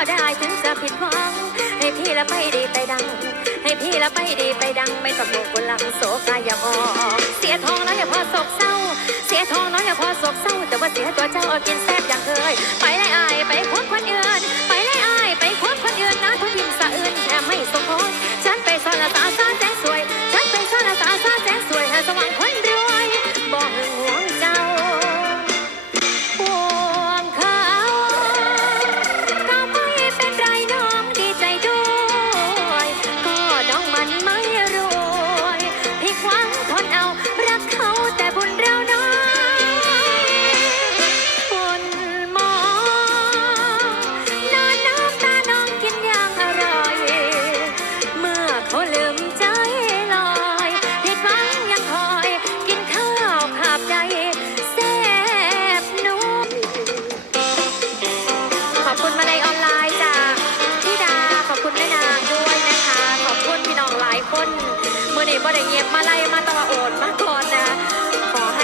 าได้ถึงจะผิดหวัง ให้พี่ละไปดีไปดัง ให้พี่ละไปดีไปดัง ไม่ต้องโมกหลังโศกายาพอกเสียทองแล้วอย่าพอโศกเศร้า เสียทองแล้วอย่าพอโศกเศร้า แต่ว่าเสียตัวเจ้าเอากินแซ่บอย่างเคยไป คนมื่อนี้บ่ได้เงียบมาไล่มาตะวันโอนมาก่อนนะ ขอให